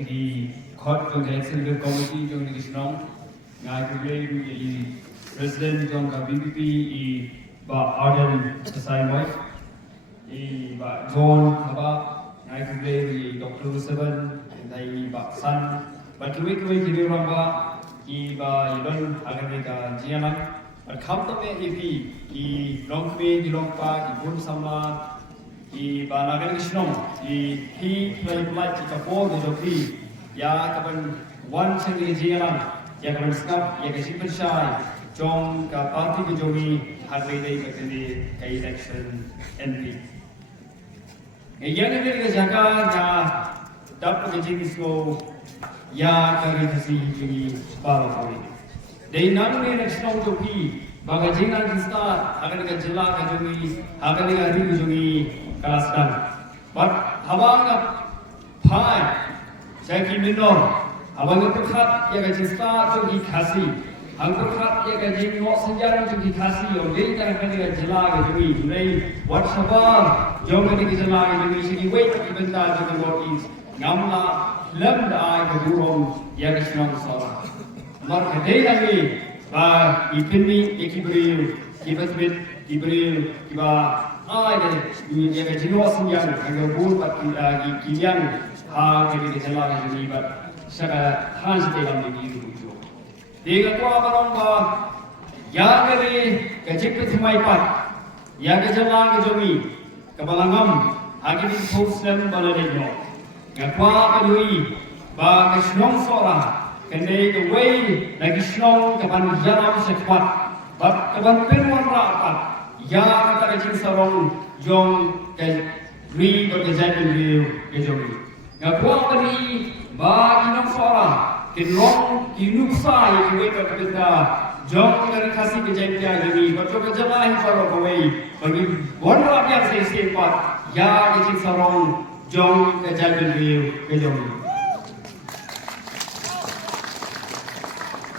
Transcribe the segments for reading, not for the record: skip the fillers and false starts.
di khot jong election ke committee jong Pdengshnong ngai ku le di president jong ka BPP I ba Arden Sai Moi I ba John ba ngai ku le di Dr. Seven dai ba San ba Khyrwit ki ram ba I ba Iban agan ka jianan ba kham ta me EP I long me di long pa di bun sama I banagan Pdengshnong I he play kita po di joki ya kapan wan sendiri jalan ya kapan skap ya kasi pensai jong ka parti ke jomi hari day katindi ka election MP yang ini ke jaga na dapat ke jenis ko ya kari kasi jomi bawa kami day nang ni Pdengshnong joki baga jingan kita akan ke jela ke jomi akan ke hari jomi kelas dan, but abang pai, saya kini Mynnin, abang berkat ya gaji start tu dikasih, abang berkat ya gaji ngok senjata tu dikasih, orang dia tak akan dia jelah gaji ni, mulai WhatsApp, jom kena kita jelah gaji ni, sini wait kita bentar kita notice, ngamla lem dah keburung ya Pdengshnong Sohra, mar kedai lagi, bah ipin ni ikibril, kibatwit, kibril, kiba ada yang jenis yang agak buruk bagi kalian hal yang dijelaskan ini buat secara hans dalam diri itu. Dia kata orang bah yang kali kecil semai pat, yang kejelang kejomi kebalangam akhir ini postem baladenya. Ngapa kali bah Pdengshnong Sohra kendai keway lagi Pdengshnong keban jalan sekuat, bah keban perwan rapat. Ya kata kecil sarong jong ke ri berkejalan view kejomi. Ngapuang tadi bagi Pdengshnong Sohra kinong kinupsai kewek kita jong dari kasih kejadian jadi betul kejalan sarong kewek bagi warna yang sesempat ya kecil sarong jong kejalan view kejomi.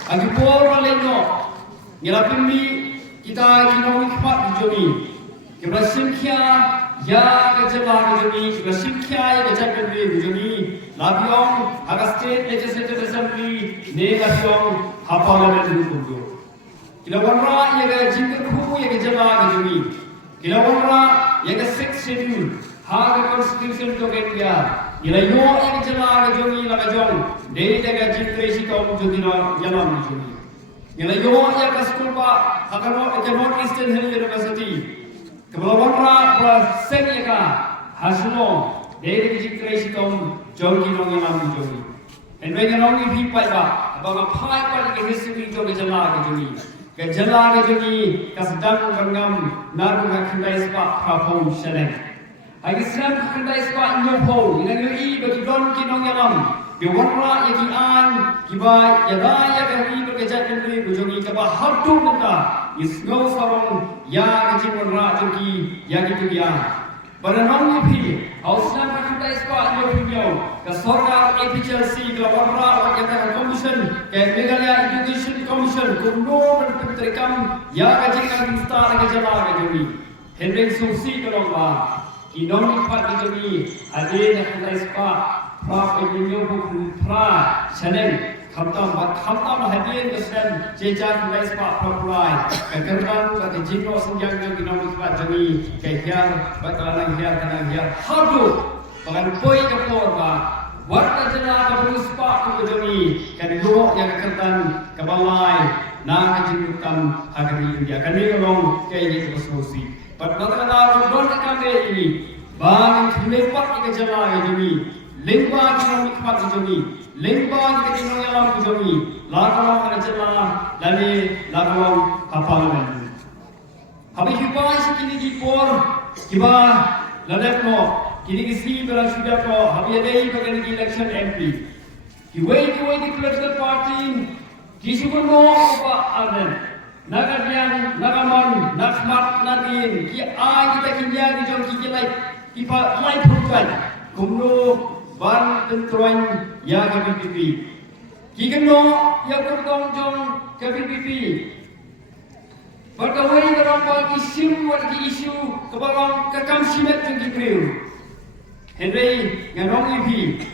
Agi pora leno ngilapin mi kita kinong ikmat jomi kita singkya ya kejelah jomi kita singkya ya kejalan jomi labiong agak state legislative assembly negasyong parliament dulu kita warna ya jingkerku ya kejelah jomi kita warna ya sixth schedule harga constitution to India kita yo ya kejelah jomi lagajong dari daga jingkresi kaum jomi jalan jomi Nilai yo ya ke sekolah pak, akan ke North Eastern Hill University. Kebelawan ra sen ya ka hasno dari kejikreasi tom jongki nong yang lambi jongi. And when nong ipi pai ba, abang pai pai ke history jo ke jala ke jongi. Ke jala ke jongi kasdang kangam naru ka kendai spa prapong sheleng. Agi sem kendai spa nyopo, ina yo I bagi don ki nong yang lam. Kewarna yang kian, kiba yadaya kami berkejalan dari bujongi kaba hadu menta, isngau sarong ya kecil warna jogi ya gitu dia. Pada nong ipi, hausnya kita ispa nyopinyau, kesorgar efisiensi kewarna wakil commission, ke Meghalaya Education Commission, kuno berpetrikam ya kecil kami star kejalan jogi. Hendrik susi kalau ba, kinong ipat jogi, ade nak kita ispa. Pra penyu bukan pra channel khamtam hadian kesan jejar mulai sepak propulai kekerjaan bagi jino senjang yang dinamik sepak jami kehiar bakalan hiar kanang hiar hadu bahkan poi kepor ba warna jena kabul sepak ke jami kan luok yang kekerjaan kebalai na kejinutam hagari India kan ini ngomong kayak gitu solusi pada kata don kami ini bang lepak ke jala jami Lengba kita mikmat jomi, lengba kita kinong yalam jomi, lakaw kana jala, lali lakaw parliament. Habis kibai sekini dipor, kiba lalek mo, kini kisi berasudah ko, habis ada bagian election MP. Kibai di political party, kisi pun mo apa aden. Nagadian, nagaman, naksmat nadin, ki kita kinya di jom kikilai, kipa lai purkan, kumno. Ban tentuan ya KPPP. Kikeno ya kordong jong KPPP. Berkawai berapa isu wargi isu kebarang kekam simet jong kikriu. Henry nganong ipi.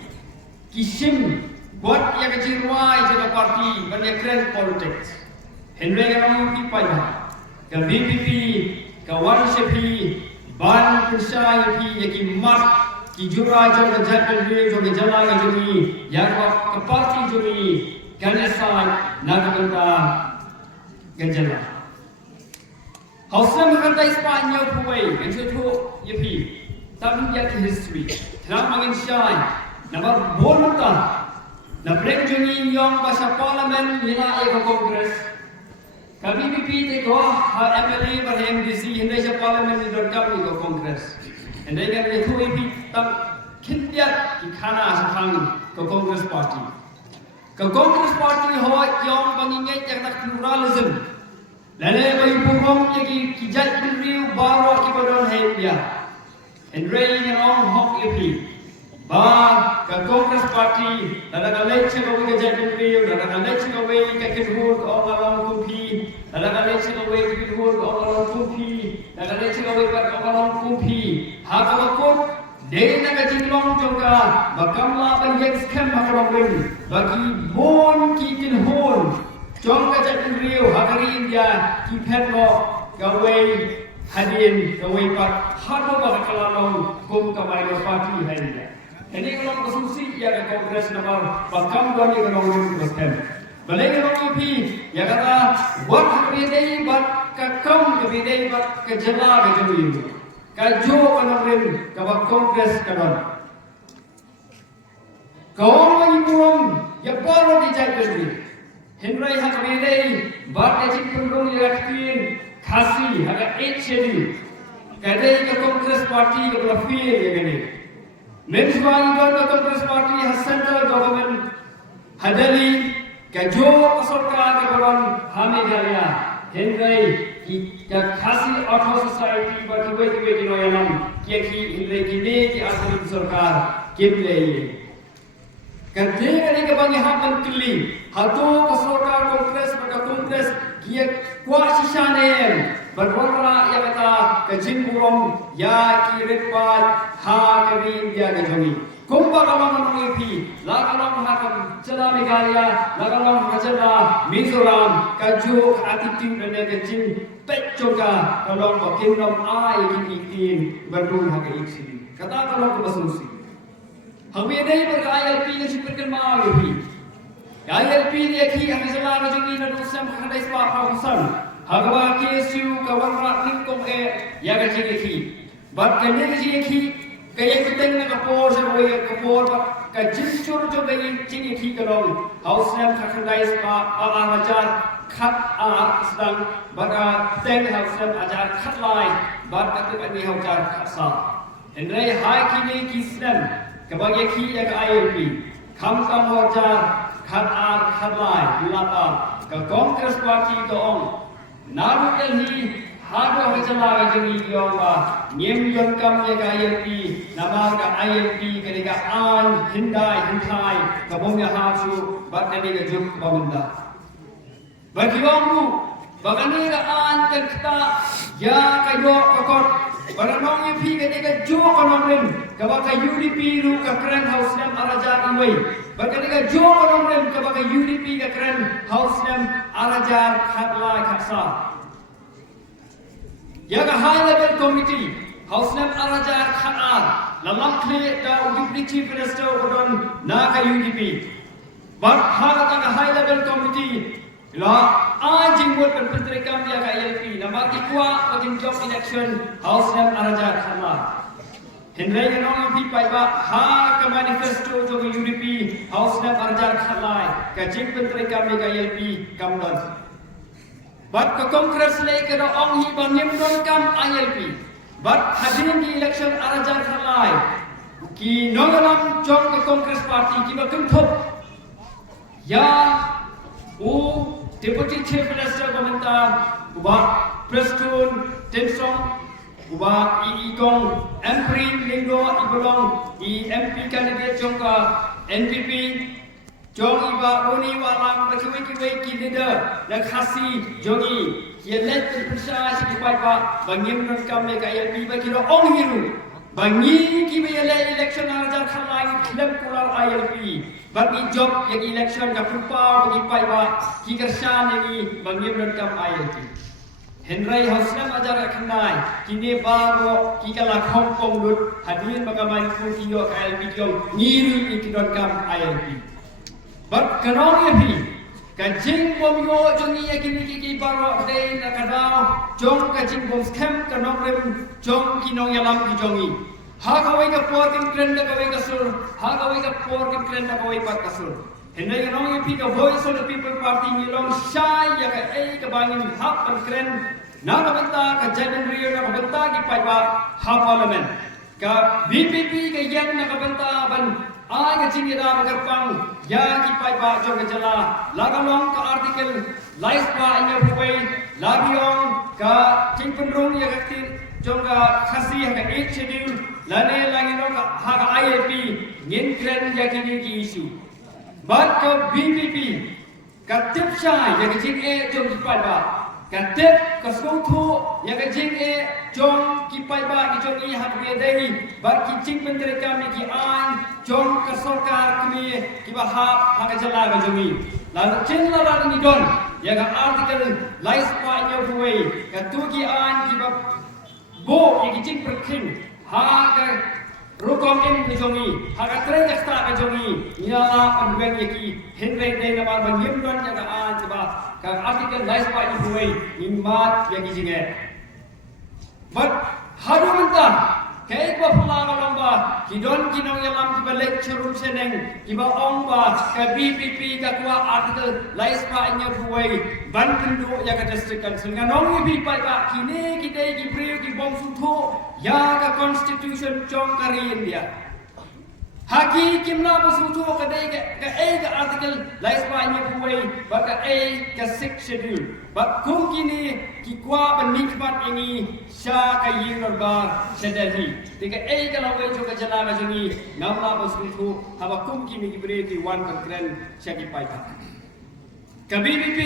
kisim buat yang kecirwai jaga parti banyak keren politics. Henry yang UP pada ke BPP ke WCP ban pensai pi yaki mat ki jura jaga jaga jaga jalan jumi yang ke parti jumi ganasai nagabanta ganjala. Hausam hantai Spanyol puai ganjutu yapi tapi yak history terang angin syai nama bonta na break juni yang bahasa parlimen nila ego kongres kami BPP ko ha MLA bar MDC hindai sa parlimen ni dorkam ego kongres hindai kan itu ipi tam kindiat ki khana sa thang ko kongres party ho yang bangingai yang nak pluralism lale bai purong yaki ki jat bilriu baro ki bodon hebia and rain along hok ipi ba ka Congress party dada ka leche ka wi jat bilriu dada ka leche ka wi ka kinhur ko along kumpi dada ka leche ka wi ka kinhur ko along kumpi dada ka leche ka wi ka along kumpi ha ka ko dei na ka jinglong jongka bakamla Batskhem makalong bagi bon ki kinhur jong ka jat bilriu hakari India ki phetlo gawe hadin gawe pat hado ba kalalong kum kamai lo party hai ini kalau konsumsi ya ke kongres nama bakam doni kalau Batskhem balai kalau ipi ya kata buat kebidai buat kakam kebidai buat kejala kejuli kajo kanorin kabak kongres kanon kau mengimbang ya baru dijat berdiri Henry hak kebidai buat ejik pendung yaktin khasi hak HCD kadai ke kongres parti ke profil ya gini Myrboh ke Congress Party has central government hadali kajo sarkar ke baron Hamidaya Henry ki khasi auto society but we noyanam ki Henry ki ne ki asli sarkar kimle kante kali ke bangi hapan kili hato ke sarkar Congress ki kwa sishane berwarna yang kata kejimburom ya kiritpat ha kebin dia kejami kumpa kalong menungi la kalong hakam jela Meghalaya la kalong hajala Mizoram kaju attitude dan kejim pecoga kalong kingdom ai kitin berdun hakai iksi kata kalong kebasusi hawi dei berkaya pi yang superkenal pi ILP dia ki hajala kejami na dusam hadai spa hausan Hagwa kesu kawan rating kong ya kecil ki, bat kene kecil ki, kaya keteng na kapor sa kaya kapor bat kajincur jo kaya kecil ki kalong, house nam kakandai spa ajar kat sedang bat teng house nam ajar kat lain, bat katu ni ajar kat sa. Henry hai kini kisnem, kabagi ki ya ka ILP, kam ajar kat lain, lapa ke Congress Party doong. Naru Delhi hado hajala gajini yongba nyem yonkam ye ka ILP nama ka ILP kenika an hindai kabongya hasu batani ga juk bamanda bagi wangmu bagani ga an tekta ya kayo kokot baranong ye kenika juk konomren kabaka UDP ru ka kren house nam araja iwai bagani ga juk konomren kabaka UDP ka kren house nam araja khatla khatsa ya ka high level committee house nam araja khatar lamam khle da UDP chief minister odon na ka UDP but ha ka high level committee la ajing buat pentrikam dia ka ILP nama ikwa pagin job election house nam araja khatar Henry nong pi pai ba ha ka manifesto jo UDP house nam araja khatar ka chief pentrikam dia ka ILP kamdan Bat ke Kongres leke do ong hi bangim don kam ILP. Bat hadirin di election arajar khalai. Ki nogalam jong ke Kongres Party ki bakum thop. Ya Deputy Chief Minister komentar uba Preston Pdengshnong uba Igong MP Linggo ibolong MP candidate jong ka NPP Jong iba Roni walang bakiwi ki leader na khasi jongi ye let persya si kupai ba bangim non kam le ka ILP ba kilo ong hiru Bangi kibiyale election arjar khalai klem kular ILP. Bangi job yang election ka pupa bagi paiba ki kersan ini bangi berkam ILP. Henry Hoslam ajar khanai kini baro ki kala khompong lut hadin bagamai ku kiyo ILP kiyo niru ikidon kam ILP. But kanong yapi kajing bom yo jongi yakini ki baro dei nakadao jong kajing bom scam kanong rem jong kinong yalam ki jongi ha kawai ka por kin kren da kawai ka sur ha kawai ka por kin kren da kawai pat ka sur henai kanong yapi ka voice of the people party ni long shai ya ka ei ka bangin hap pan kren na ka banta ka jaden rio na ka banta ki pai ba ha parliament ka BPP ka yang na ka banta ban ai ka chingi da magarpang ya ki pai ba jong ka jala lagalong ka article lies pa nya buai lagiong ka chingpenrong ya ka tin jong ka khasi ha ka 8 schedule lane lagi long ka ha ka ILP ngin kren ya ki ki issue bat ka BPP ka tip shai ya ka ching e jong ki pai ba ka tip ka skong thu ya ka ching e jong ki pai ba ki jong i ha ka dei bat ki chingpen kam ki an jong ka sarkar kami ki ba ha ka jala ka jongi lalu chen la la ni don ya ka article lies pa nya buai ka tu ki an ki ba bo ya ki ching perkin ha ka rukom in ka jongi ha ka tre ka sta ka jongi ya la an ben ya ki henre dei na ba ngim don ya ka an ki ba ka article lies pa nya buai in mat ya ki jinge but hadu menta kaya ba pula ka lang ba kidon kinong yalam ki ba lecture room seneng ki ba ong ba ka BPP ka kuwa article lais pa anya buai ban pindu ya ka district council nganong ibi pa ba kini kidai ki priyo ki bom sutho ya ka constitution chong kari India haki kimna ba sutho ka dai ka article lais pa anya buai ba ka ka 6 schedule ba kum kini ki kuwa ba nikmat ini sha ka yinor ba sedahi tiga ka lawai jo ka jala ka jongi ngamla ba sutho haba kum kini ki bre ki wan kan kren sha ki pai ka BPP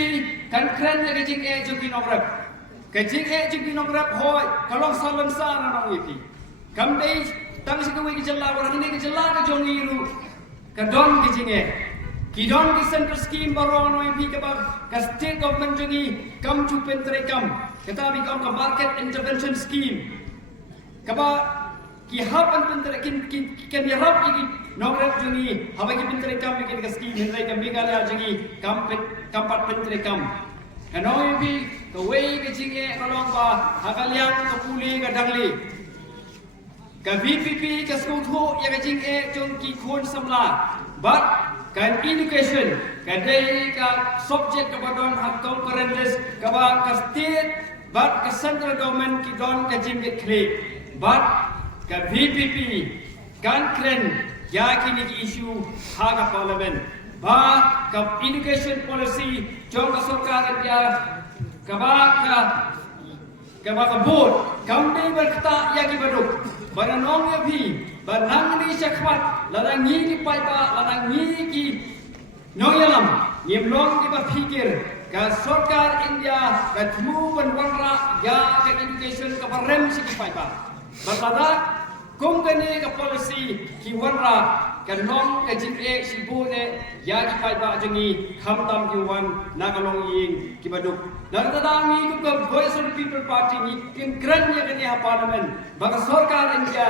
kan kren ya jing jo ki nograp ka jing jo ki nograp hoi kalong salam sa na nong ipi kam dei tang si ka wi ki jala war ni ki jala ka jongi ru ka don ki jing ki don ki center scheme barong no ipi ka ba ka state government jongi kam chu pentre kam kita bi kam ka market intervention scheme kaba ki hap an pentre kin ya rap ki nograp jongi haba ki pentre kam ki ka scheme hin lai kam bi ga la jongi kam pat pentre kam kanoi bi ka wei ka jinge kalong ba hakaliang ka puli ka dangli ka BPP ka skutho ya ka jinge jong ki khon samla but kan education ka dei ka subject ka badon hak concurrent list ka ba ka state but ka central government ki don ka jinge khle but ka BPP kan kren ya kini ki issue ha ka parliament ba ka education policy jong ka sarkar India ka ba ka board kam dei berkata ya ki baduk baranong ya bhi banang ni sakhwat ladang ni ki pai ba ladang ni ki noyalam yemlong ki ba fikir ka sarkar India ka thmu ban wanra ya ka education ka barem si ki pai ba balada kum kane ka policy ki wanra ka nong ka jin si bu ne ya ki pai ba jangi kham tam ki wan na ka long ying ki baduk Nagtatang ni ko voice of the people party ni kin kran ya kani ha parliament baga sarkar India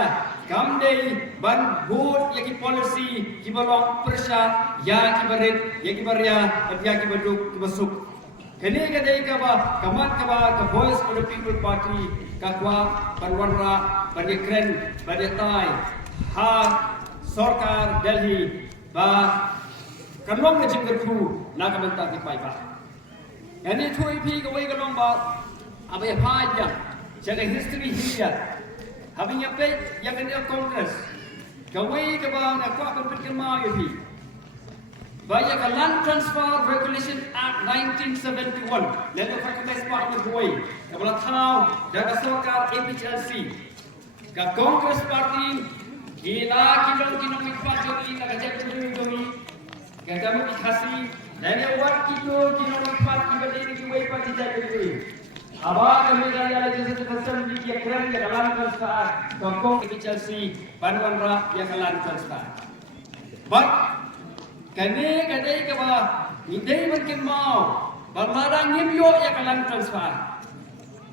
kam dei ban board ya ki policy ki balong persha ya ki barit ya ki barya ya ki baduk ki basuk kani ka dei ka ba kamat ka ba ka voice of the people party ka kwa banwanra ban ye kran ban ye tai ha sarkar Delhi ba kanlong na jingger khu na ka banta ki pai ba yani thui pi ka wei ka long ba abai phai ya jaga history hiya having a pay yang in congress ka wei ka ba na kwa ban pit ma ya pi ba ya ka land transfer regulation act 1971 le ka ka bes pa ni wei ka bala thau jaga sarkar APHLC ka congress party gila kilong kinong pa jori na ka jaga jori ka kami khasi Nanya wat kito kinong pat ki bade ki wei pat jaga ni. Aba kami kaya legislative assembly yang keren yang dalam transfer, kongkong ke Chelsea, panuan rak yang dalam transfer. But kani kadai ke bah, idai mungkin mau, berlarang nyimyo yang dalam transfer.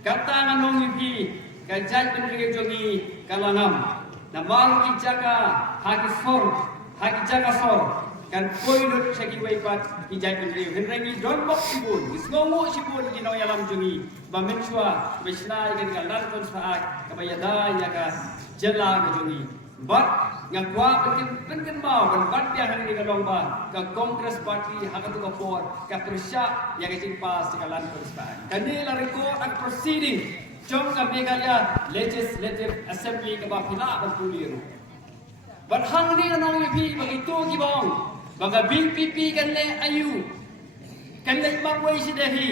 Kata nganong ipi, kajat pendiri jongi kalangam, namal kijaka haki jaga sor. Kan poinut segi waipat ijai pendiri. Henrengi don bok sibun, isngomo sibun ino yalam jongi. Bamenchua, besnai kan kalan transfer, kabayada ya ka jela ke jongi. But ngakwa pengen mau ban dia hari ni kalong ba ka Congress Party hakatu ka for ka persya ya ke pas kalan transfer. Kani la record and proceeding jom ka Meghalaya Legislative Assembly ka ba pila ban puliru. But hang ni nong ipi begitu gibong. Baga BPP kan le ayu. Kan le magway si dahi.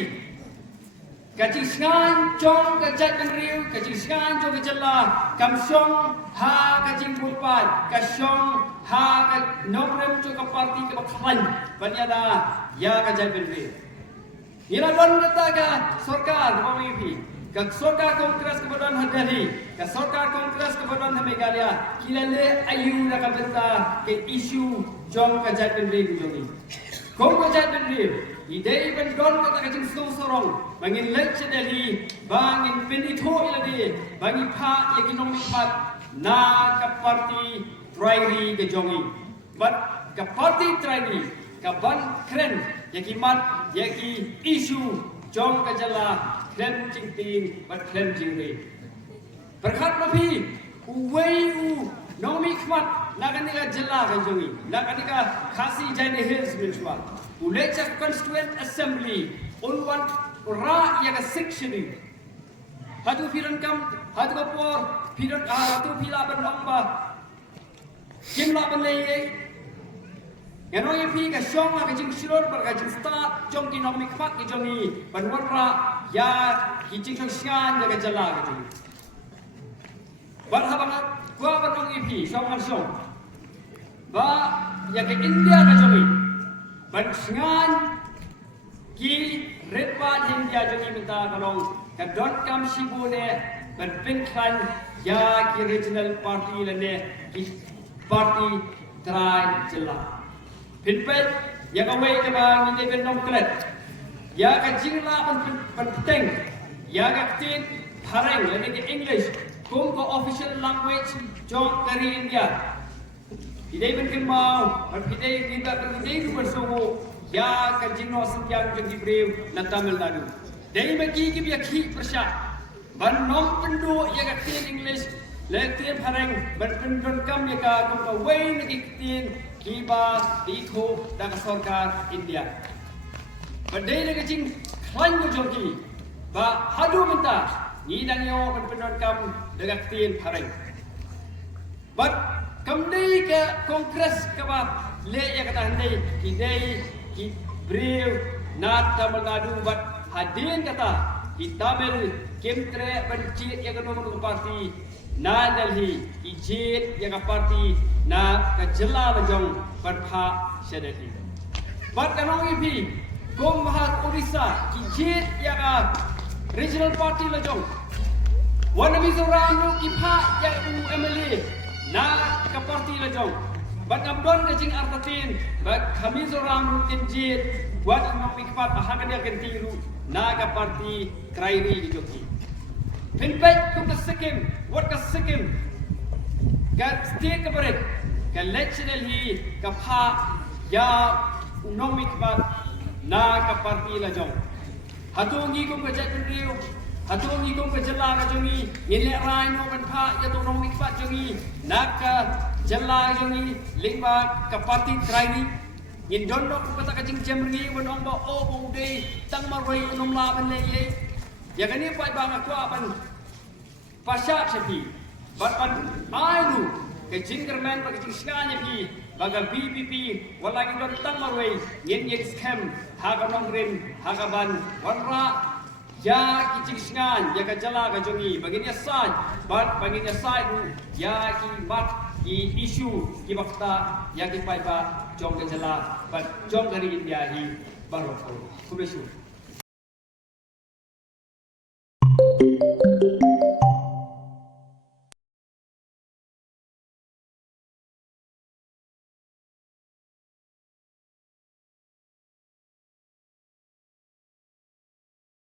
Kacing sengan jong kajat kan riu, kacing sengan jong kajala, kamsong ha kacing pulpat, kasong ha ka nomrem jong ka parti ka baklan, banyada ya kajat kan riu. Ila don kata ka sarkar pemimpin, ka sarkar kongres kebadan hadari, ka sarkar kongres kebadan Meghalaya, kilale ayu na kabenta ke isu jong kajat kan riu jongi. Kong kajat kan riu, idei ben don kata kacing sorong, bangin lecce dari, bangin penito ilade, bangin pa yakinom pat na ka parti trairi ke jongi. But ka parti trairi, ka ban kren yakimat yaki isu jong kajala kren cingting bat kren jingri. Berkat nabi uwei u nomi kmat naganika jala ke jongi, naganika khasi jaine hills minchwa. Ulecha Constituent Assembly unwan ra ya ka section ni. Hatu piran kam, hatu kapor, piran hatu pila ban lamba. Jimla ban lei. Yang orang pi ka shong ka jing shilor bar ka jing start jong ki nomi kmat ki jongi ban wan ra ya ki jing shan ya ka jala ka jing. Bar habang gua ban orang pi shong kan shong. Ba ya ke India ka jongi. Ban sengan ki redpat India jongi minta kalong ka don kam sibune ban pinkhan ya ki regional party lane ki party try jela. Pinpet ya ka wei ka ba ni ben nom klet ya ka jingla ban Pdeng ya ka tin thareng lane ki English kung ko official language jong kari India. Idai ben mau, idai kita berdiri tu bersama ya kajino senjang jadi breu na Tamil Nadu. Dai bagi ki biak ki persya. Ban nom pendu ya ka tin English, le tin pareng ban pendon kam ya ka kum ka wei ni tin kiba dikho da ka sarkar India. Ban dai le kajing klan ko joki. Ba hadu minta ni dang yo ban pendon kam da ka tin pareng. But kamdai ke kongres ke ba le ya kata handai idai ki breu na Tamil Nadu bat hadin kata ki Tamil kemtre benci ya ka nomor parti na Delhi ijit ya ka parti na ka jela bajong berpha sedati bat kanong ipi gom bahas Odisha ijit ya ka regional party lajong wana Mizoram ru ipa ya MLA na ka parti la jong bat amdon ka jing artatin bat Mizoram rutin jit buat ngom ikpat ahakan dia kentiru na ka parti krairi di joki pinpet ku ka Sikkim wat ka Sikkim ka state ka baret ka national hi ka pha ya ngom ikpat na ka parti la jong hatungi ku ka jat riu hatungi kong kejala ka jongi ngile rai no ban pha ya to nong mikpat jongi nak jala jongi lingba ka parti traini ngin don no ku kata ka jing jam ri ban ong ba o bo de tang ma roi nom la ban le ye ya kani pai bang aku ban pasha chepi ban ai lu ke jing kermen ba ke jing skanya pi baga BPP wala ki don tang ma roi ngin scam ha ka nong rin ha ka ban wan ra ya ki cingsengan ya ka jala ka jongi baginya sai bat baginya sai ya ki mat ki isu ki bakta ya ki pai ba jong ka jala bat jong dari India hi baru ko kubesu